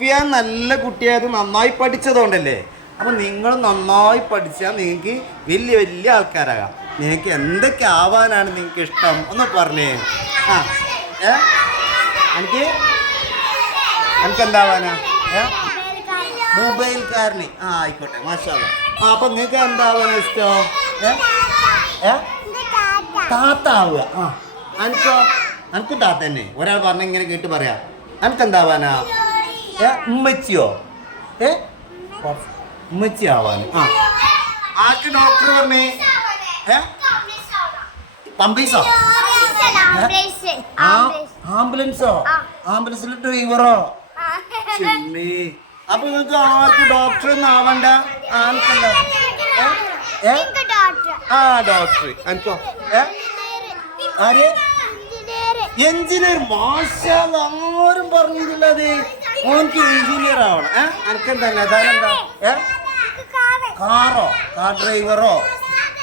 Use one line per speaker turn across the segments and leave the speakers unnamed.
ഞാൻ നല്ല കുട്ടിയായത് നന്നായി പഠിച്ചതുകൊണ്ടല്ലേ? അപ്പം നിങ്ങൾ നന്നായി പഠിച്ചാൽ നിങ്ങൾക്ക് വലിയ വലിയ ആൾക്കാരാകാം. നിങ്ങൾക്ക് എന്തൊക്കെ ആവാനാണ് നിങ്ങൾക്ക് ഇഷ്ടം? ഒന്ന് പറഞ്ഞേ. ആ. ഏ? എനിക്ക് എനിക്ക് എന്താവാനാ ഏ? മൊബൈൽക്കാരന്. ആ ആയിക്കോട്ടെ മാഷാവ ആ അപ്പം നിങ്ങൾക്ക് എന്താവാനാ ഇഷ്ടം? ഏ? ഏ? താത്ത ആവുക ആ. എനിക്കോ എനിക്കും താത്ത തന്നെ ഒരാൾ പറഞ്ഞ ഇങ്ങനെ കേട്ട് പറയാം. എനിക്ക് എന്താവാനാ ഏ? ഉമ്മച്ചിയോ? ഏ? ഉമ്മച്ചി ആവാന് ആ. ആർക്ക് ഡോക്ടർ പറഞ്ഞേ? ഏ? പമ്പീസോ? ആംബുലൻസോ ആംബുലൻസിൽ ഡ്രൈവറോ? ചെമ്മേ. അപ്പൊ നിങ്ങൾക്ക് ആർക്ക് ഡോക്ടർ ഒന്നും ആവണ്ട? ആനക്കല്ല ഏ? ആ ഡോക്ടർ അനക്കോ? ഏ? ആര്? എഞ്ചിനീയർ. മാഷാ ആരും പറഞ്ഞിട്ടില്ലത് ഓനക്ക് എഞ്ചിനീയർ ആവണം. ഏ? അനക്കെന്താ അതാരെന്താ ഏ? കാറോ കാർ ഡ്രൈവറോ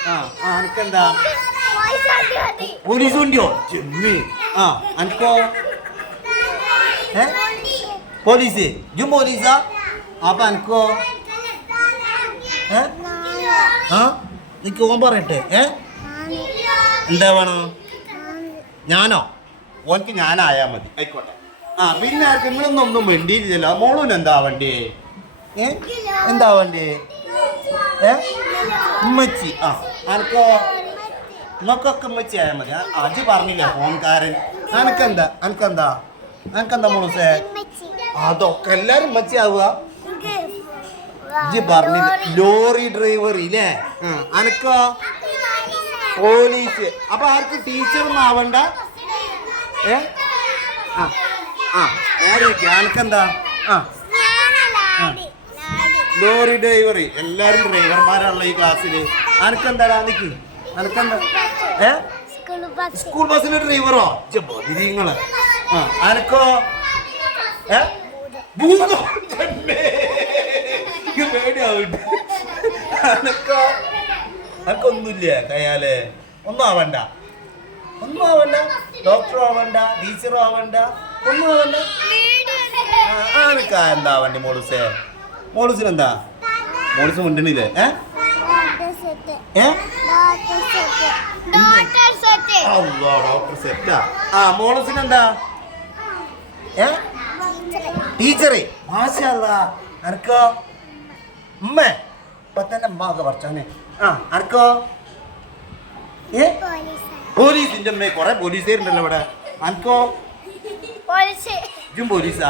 ആ ആ അനക്കെന്താ? പോലീസ് വണ്ടിയോ? ചെമ്മി. ആ അനക്കോ? ഏ? പോലീസ് ജും പോലീസാ അപ്പൊ അനക്കോ? ഏ? ആ? നിക്ക് ഓൻ പറയട്ടെ. ഏ? എന്താ വേണം? ഞാനോ? ഓനക്ക് ഞാനായാ മതി. ആയിക്കോട്ടെ. ആ പിന്നെ ആർക്കും? നിങ്ങളൊന്നും ഒന്നും വേണ്ടിയില്ലല്ലോ മോളൂന് എന്താ വണ്ടി? ഏ? എന്താ വണ്ടി? ഉമ്മച്ചി. ആ അനക്കോ നിങ്ങൾക്കൊക്കെ ഉമ്മച്ചി ആയാൽ മതി. അജ് പറഞ്ഞില്ല ഫോൺകാരൻ. അനക്കെന്താ അനക്കെന്താ അനക്കെന്താ മോളൂസേ? അതൊക്കെ എല്ലാരും ഉമ്മച്ചി ആവുക. പറഞ്ഞില്ല ലോറി ഡ്രൈവർ ഇല്ലേ? അനക്കോ പോലീസ്. അപ്പൊ ആർക്ക് ടീച്ചർ ആവണ്ട? ഏ? ആ. ആ നേരെ അനക്കെന്താ ആ. ലോറി ഡ്രൈവർ എല്ലാരും ഡ്രൈവർമാരാണല്ലോ ഈ ക്ലാസ്സിൽ അനക്കെന്താടാ നിക്ക്? അനക്കെന്താ? ഏ? സ്കൂൾ ബസ്സിലെ ഡ്രൈവറോ? നിങ്ങൾ ആ അനക്കോ? ഏ? ഭൂതോ? പേടിയാവുണ്ട്. അനക്കോ? അനക്കൊന്നുമില്ല കയാലേ? ഒന്നും ആവണ്ട. ഒന്നും ആവണ്ട. ഡോക്ടറും ആവണ്ട. ടീച്ചറും ആവണ്ട. ഒന്നും ആനക്കാ എന്താ വണ്ടി മോളൂസേ? മോളൂസിന് എന്താ മോളൂസ് മുണ്ടണില്ലേ? ഏ? ഡോക്ടർ സെറ്റാ. ആ മോളൂസിന് എന്താ ഏ? ടീച്ചറെ. മാഷാല്ലാ അനക്കോ ഉമ്മ. ഇപ്പൊ തന്നെ പറച്ചാനെ ആ അനക്കോ ഏ? പോലീസിന്റെ അമ്മേ കൊറേ പോലീസുകാരുണ്ടല്ലോ ഇവിടെ. അനക്കോ ഇതും പോലീസാ?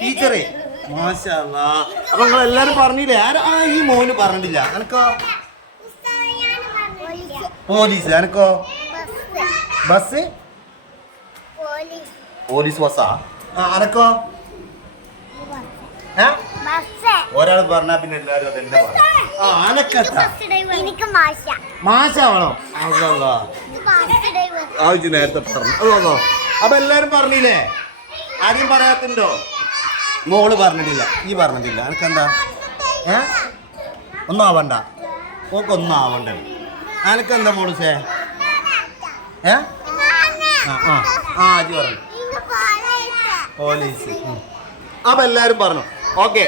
ടീച്ചറെ. മാഷാല്ലാ. അപ്പൊ നിങ്ങൾ എല്ലാരും പറഞ്ഞില്ലേ? ആരാ ആ ഈ മോന് പറഞ്ഞിട്ടില്ല. അനക്കോ? പോലീസ്. അനക്കോ? ബസ്? പോലീസ് ബസ്സാ? ആ അനക്കോ? ഒരാൾ പറഞ്ഞാ പിന്നെ എല്ലാരും അതെന്നെ പറയും. മാഷാവണം നേരത്തെ പറഞ്ഞു. അതോ അപ്പൊ എല്ലാരും പറഞ്ഞില്ലേ? ആരും പറയാത്തുണ്ടോ? മോൾ പറഞ്ഞിട്ടില്ല. ഈ പറഞ്ഞിട്ടില്ല. എനിക്കെന്താ ഏ? ഒന്നാവണ്ട. ആവണ്ട ഒന്നാവണ്ട ആവണ്ട അനക്കെന്താ മോൾ സേ? ഏ? ആ ആ. ആ ആജി പറഞ്ഞു. പോലീസ്. അപ്പൊ എല്ലാരും പറഞ്ഞു. ഓക്കെ.